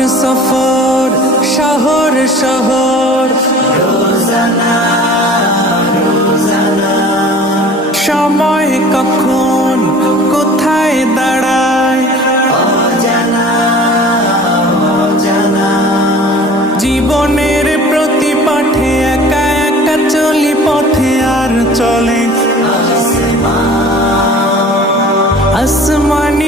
সফর শহর শহর রোজানা রোজানা সময় কখন কোথায় দাঁড়ায় অজানা অজানা জীবনের প্রতি পাঠে একা একা চলি পথে আর চলে আসমান